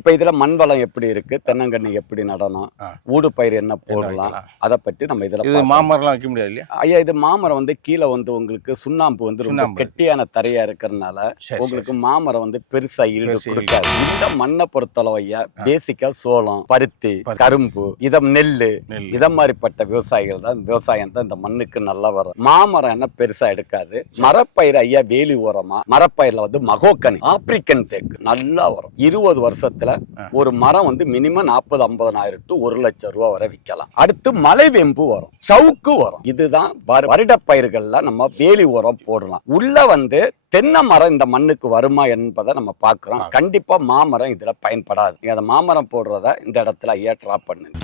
இப்ப இதுல மண் வளம் எப்படி இருக்கு? தென்னங்கண்ணு எப்படி நடணும். ஊடு பயிர் என்ன போடலாம்? அதை பத்தி நம்ம இதுல இது. மாமரம்லாம் வைக்க முடியாது இல்லையா? ஐயா இது மாமரம் வந்து கீழே வந்து உங்களுக்கு சுண்ணாம்பு வந்து ரொம்ப. கெட்டியான தரையா இருக்கிறதுனால உங்களுக்கு மாமரம் வந்து பெருசா yield கொடுக்காது. இந்த மண்ணை பொறுத்தளவு ஐயா பேசிக்கா சோளம் பருத்தி. கரும்பு இதம் நெல்லு. நெல் இத மாதிரிப்பட்ட விவசாயிகள் தான் விவசாயம் தான் இந்த மண்ணுக்கு நல்லா வரும். மாமரம் என்ன பெருசா எடுக்காது. மரப்பயிர் ஐயா வேலி ஓரமா மரப்பயிர்ல வந்து மகோக்கனி ஆப்பிரிக்கன் தேக்கு நல்லா வரும். இருபது வருஷத்துல ஒரு மரம் வந்து மினிமம் நாற்பது ஐம்பதனாயிரம் டு ஒரு லட்சம் ரூபா வரை விற்கலாம். அடுத்து மலைவெம்பு வரும் சவுக்கு வரும் இதுதான் வரு- வருடப் பயிர்கள்ல நம்ம வேலி உரம் போடலாம். உள்ள வந்து தென்னை மரம் இந்த மண்ணுக்கு வருமா என்பதை நம்ம பார்க்கிறோம். கண்டிப்பா மாமரம் இதுல பயன்படாது. நீங்க அந்த மாமரம் போடுறத இந்த இடத்துல ஐயா ட்ராப் பண்ணுங்க.